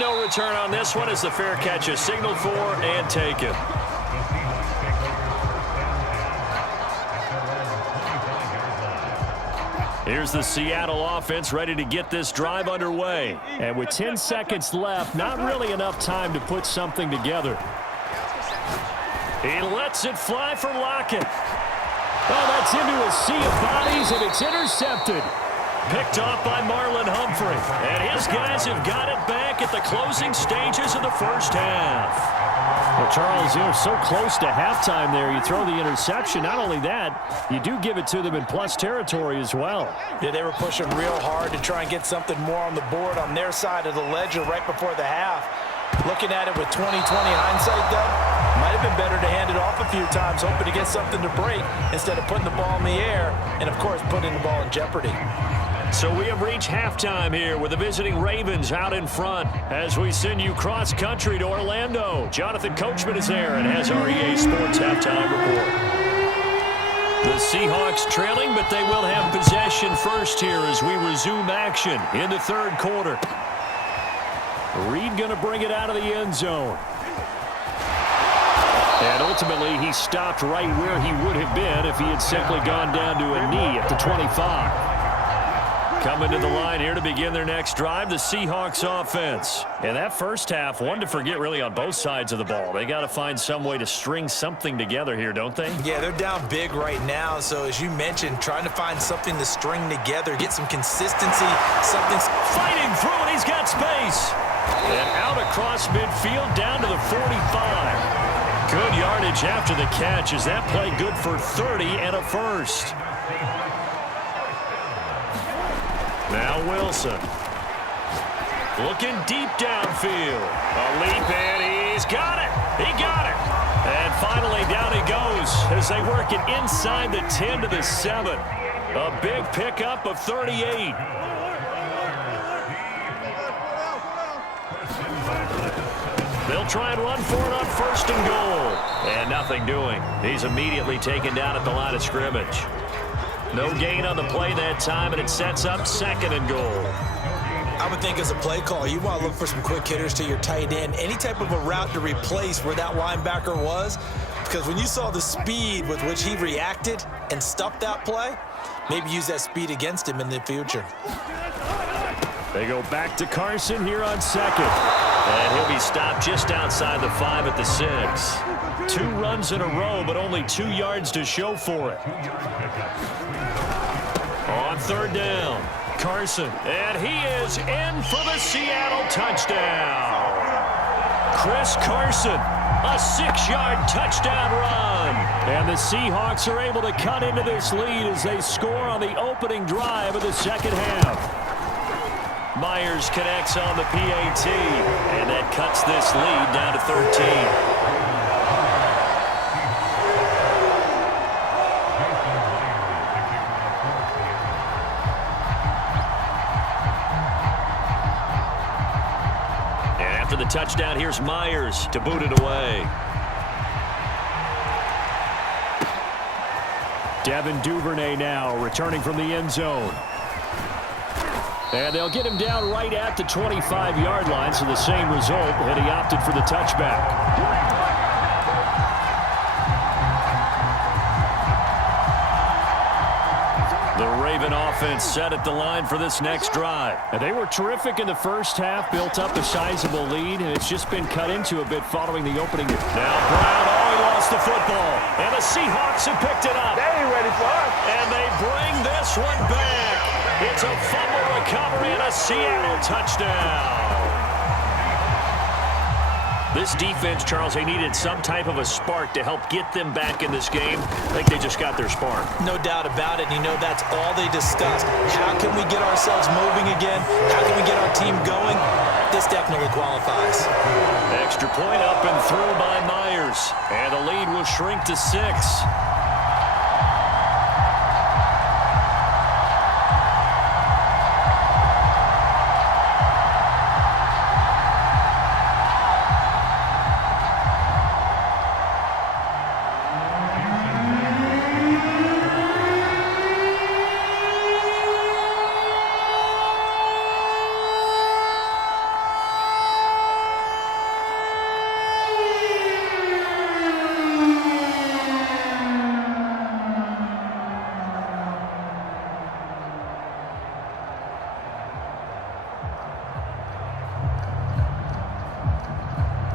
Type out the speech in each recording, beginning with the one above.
no return on this one as the fair catch is signaled for and taken. Here's the Seattle offense ready to get this drive underway. And with 10 seconds left, not really enough time to put something together. He lets it fly for Lockett. Oh, that's into a sea of bodies, and it's intercepted. Picked off by Marlon Humphrey. And his guys have got it back at the closing stages of the first half. Well, Charles, you're so close to halftime there. You throw the interception. Not only that, you do give it to them in plus territory as well. Yeah, they were pushing real hard to try and get something more on the board on their side of the ledger right before the half. Looking at it with 20/20 hindsight, though, might have been better to hand it off a few times, hoping to get something to break instead of putting the ball in the air and, of course, putting the ball in jeopardy. So we have reached halftime here with the visiting Ravens out in front as we send you cross-country to Orlando. Jonathan Coachman is there and has our EA Sports halftime report. The Seahawks trailing, but they will have possession first here as we resume action in the third quarter. Reed going to bring it out of the end zone. And ultimately, he stopped right where he would have been if he had simply gone down to a knee at the 25. Coming to the line here to begin their next drive, the Seahawks offense. And that first half, one to forget really on both sides of the ball. They got to find some way to string something together here, don't they? Yeah, they're down big right now. So as you mentioned, trying to find something to string together, get some consistency, something's fighting through and he's got space. And out across midfield down to the 45. Good yardage after the catch as that play good for 30 and a first. Now Wilson. Looking deep downfield. A leap and he's got it. He got it. And finally down he goes as they work it inside the 10 to the 7. A big pickup of 38. They'll try and run for it on first and goal. And nothing doing. He's immediately taken down at the line of scrimmage. No gain on the play that time, and it sets up second and goal. I would think as a play caller, you want to look for some quick hitters to your tight end. Any type of a route to replace where that linebacker was. Because when you saw the speed with which he reacted and stopped that play, maybe use that speed against him in the future. They go back to Carson here on second. And he'll be stopped just outside the 5 at the 6. 2 runs in a row, but only 2 yards to show for it. On third down, Carson. And he is in for the Seattle touchdown. Chris Carson, a 6-yard touchdown run. And the Seahawks are able to cut into this lead as they score on the opening drive of the second half. Myers connects on the PAT, and that cuts this lead down to 13. After the touchdown, here's Myers to boot it away. Devin Duvernay now returning from the end zone. And they'll get him down right at the 25-yard line, so the same result, and he opted for the touchback. The Raven offense set at the line for this next drive. And they were terrific in the first half, built up a sizable lead, and it's just been cut into a bit following the opening. Now Brown, he lost the football. And the Seahawks have picked it up. They ain't ready for us. And they bring this one back. It's a fumble recovery and a Seattle touchdown. This defense, Charles, they needed some type of a spark to help get them back in this game. I think they just got their spark. No doubt about it. And you know that's all they discussed. How can we get ourselves moving again? How can we get our team going? This definitely qualifies. Extra point up and through by Myers. And the lead will shrink to 6.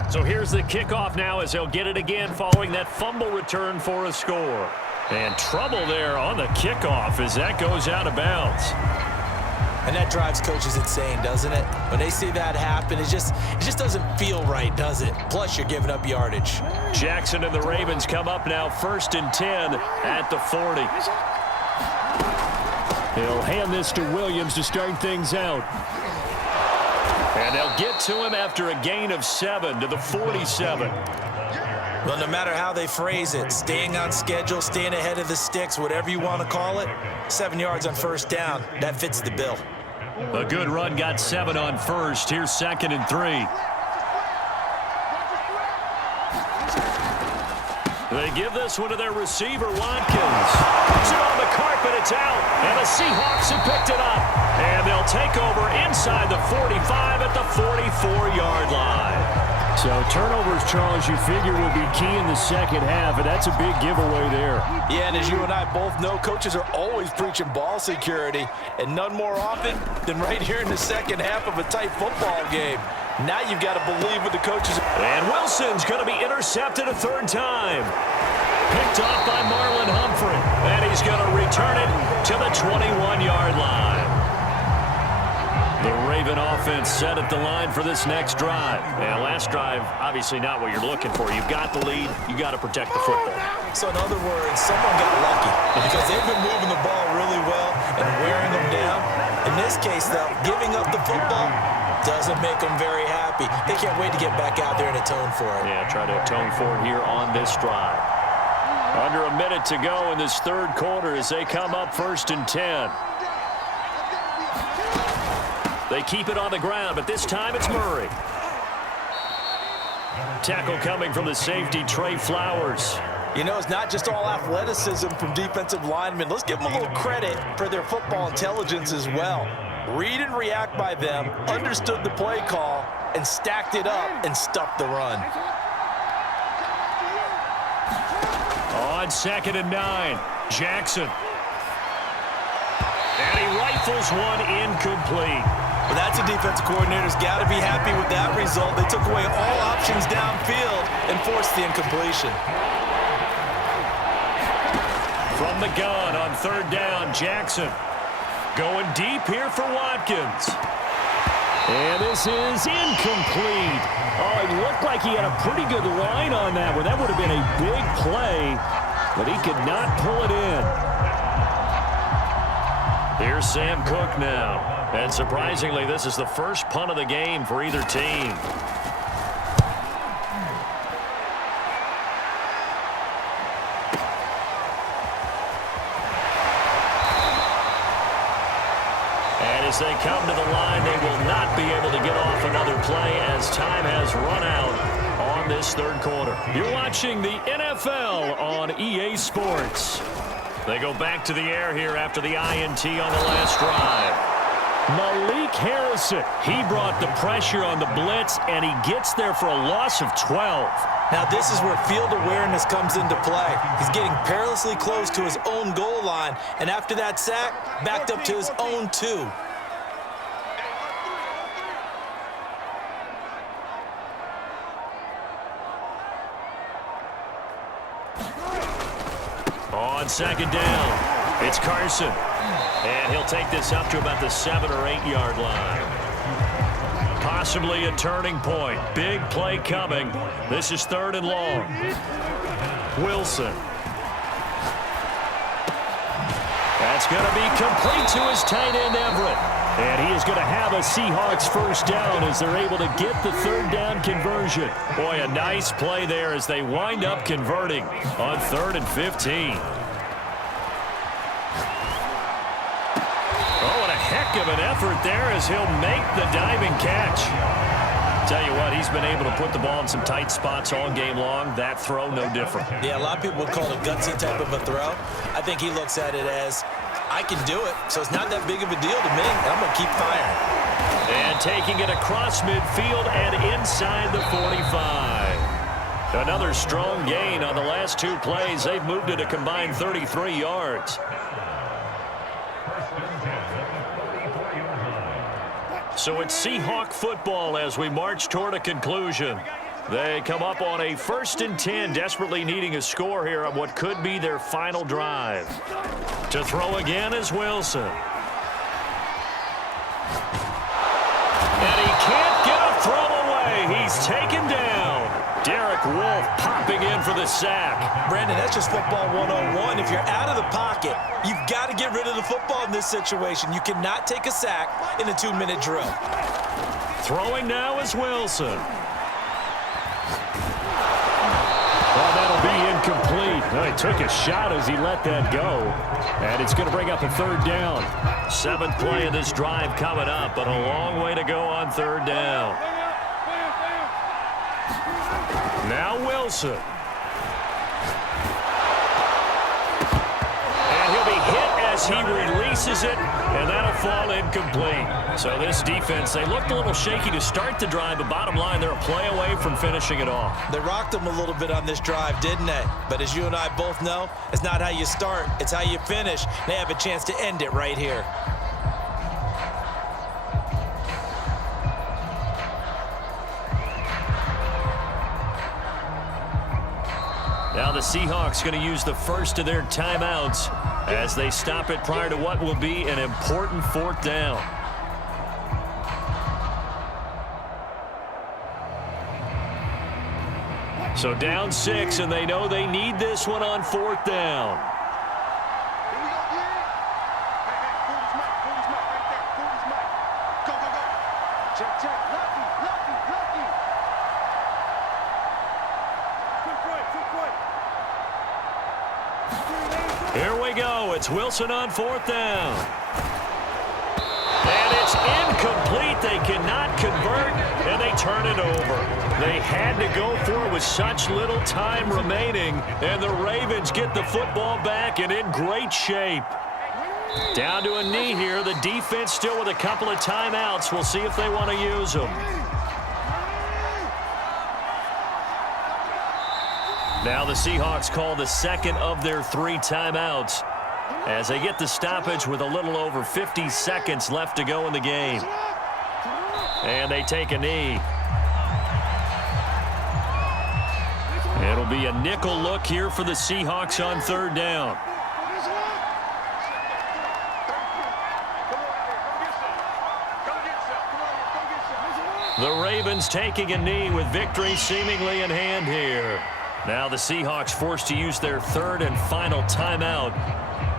So here's the kickoff now as they'll get it again following that fumble return for a score. And trouble there on the kickoff as that goes out of bounds. And that drives coaches insane, doesn't it? When they see that happen, it just doesn't feel right, does it? Plus, you're giving up yardage. Jackson and the Ravens come up now 1st and 10 at the 40. He'll hand this to Williams to start things out. And they'll get to him after a gain of 7 to the 47. Well, no matter how they phrase it, staying on schedule, staying ahead of the sticks, whatever you want to call it, 7 yards on first down, that fits the bill. A good run got 7 on first. Here's 2nd and 3. They give this one to their receiver, Watkins. Puts it on the carpet, it's out. And the Seahawks have picked it up. And they'll take over inside the 45 at the 44-yard line. So turnovers, Charles, you figure will be key in the second half, and that's a big giveaway there. Yeah, and as you and I both know, coaches are always preaching ball security, and none more often than right here in the second half of a tight football game. Now you've got to believe what the coaches. And Wilson's going to be intercepted a 3rd time. Picked off by Marlon Humphrey, and he's going to return it to the 21-yard line. The Raven offense set at the line for this next drive. And last drive, obviously not what you're looking for. You've got the lead. You got to protect the football. So in other words, someone got lucky because they've been moving the ball really well and wearing them down. In this case, though, giving up the football doesn't make them very happy. They can't wait to get back out there and atone for it. Yeah, try to atone for it here on this drive. Under a minute to go in this 3rd quarter as they come up 1st and 10. They keep it on the ground, but this time it's Murray. Tackle coming from the safety, Trey Flowers. You know, it's not just all athleticism from defensive linemen. Let's give them a little credit for their football intelligence as well. Read and react by them, understood the play call, and stacked it up and stuffed the run. On 2nd and 9, Jackson. And he rifles one incomplete. Well, that's a defensive coordinator's got to be happy with that result. They took away all options downfield and forced the incompletion. From the gun on 3rd down, Jackson. Going deep here for Watkins. And this is incomplete. Oh, it looked like he had a pretty good line on that one. That would have been a big play, but he could not pull it in. Here's Sam Cook now. And surprisingly, this is the first punt of the game for either team. And as they come to the line, they will not be able to get off another play as time has run out on this 3rd quarter. You're watching the NFL on EA Sports. They go back to the air here after the INT on the last drive. Malik Harrison, he brought the pressure on the blitz, and he gets there for a loss of 12. Now, this is where field awareness comes into play. He's getting perilously close to his own goal line, and after that sack, backed up to his own 2. On 2nd down, it's Carson. And he'll take this up to about the 7 or 8 yard line. Possibly a turning point. Big play coming. This is 3rd and long. Wilson. That's going to be complete to his tight end, Everett. And he is going to have a Seahawks first down as they're able to get the 3rd down conversion. Boy, a nice play there as they wind up converting on 3rd and 15. Heck of an effort there as he'll make the diving catch. Tell you what, he's been able to put the ball in some tight spots all game long. That throw, no different. Yeah, a lot of people would call it a gutsy type of a throw. I think he looks at it as, I can do it, so it's not that big of a deal to me, and I'm going to keep firing. And taking it across midfield and inside the 45. Another strong gain on the last 2 plays. They've moved it a combined 33 yards. So it's Seahawk football as we march toward a conclusion. They come up on a 1st and 10, desperately needing a score here on what could be their final drive. To throw again is Wilson. And he can't get a throw away. He's taken down. Derek Wolfe popping in for the sack. Brandon, that's just football 101. If you're out of the pocket, you've got to get rid of the football in this situation. You cannot take a sack in a 2-minute drill. Throwing now is Wilson. Well, that'll be incomplete. Well, he took a shot as he let that go. And it's going to bring up a 3rd down. 7th play of this drive coming up, but a long way to go on 3rd down. Now Wilson. And he'll be hit as he releases it, and that'll fall incomplete. So this defense, they looked a little shaky to start the drive, but bottom line, they're a play away from finishing it off. They rocked them a little bit on this drive, didn't they? But as you and I both know, it's not how you start, it's how you finish. They have a chance to end it right here. Now the Seahawks going to use the first of their timeouts as they stop it prior to what will be an important 4th down. So down 6, and they know they need this one on 4th down. Here we go. It's Wilson on 4th down. And it's incomplete. They cannot convert, and they turn it over. They had to go for it with such little time remaining, and the Ravens get the football back and in great shape. Down to a knee here. The defense still with a couple of timeouts. We'll see if they want to use them. Now the Seahawks call the 2nd of their 3 timeouts as they get the stoppage with a little over 50 seconds left to go in the game. And they take a knee. It'll be a nickel look here for the Seahawks on 3rd down. The Ravens taking a knee with victory seemingly in hand here. Now the Seahawks forced to use their 3rd and final timeout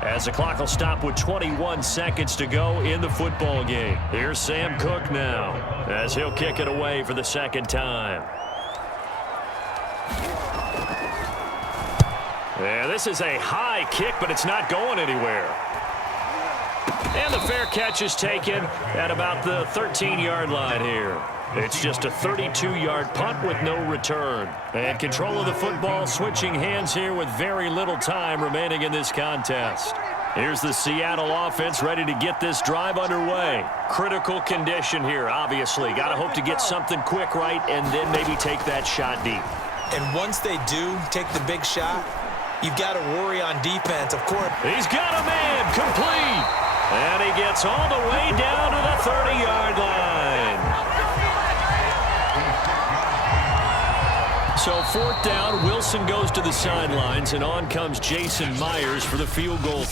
as the clock will stop with 21 seconds to go in the football game. Here's Sam Cook now as he'll kick it away for the 2nd time. Yeah, this is a high kick, but it's not going anywhere. And the fair catch is taken at about the 13-yard line here. It's just a 32-yard punt with no return. And control of the football switching hands here with very little time remaining in this contest. Here's the Seattle offense ready to get this drive underway. Critical condition here, obviously. Got to hope to get something quick right and then maybe take that shot deep. And once they do take the big shot, you've got to worry on defense, of course. He's got a man complete. And he gets all the way down to the 30-yard line. So 4th down, Wilson goes to the sidelines, and on comes Jason Myers for the field goal.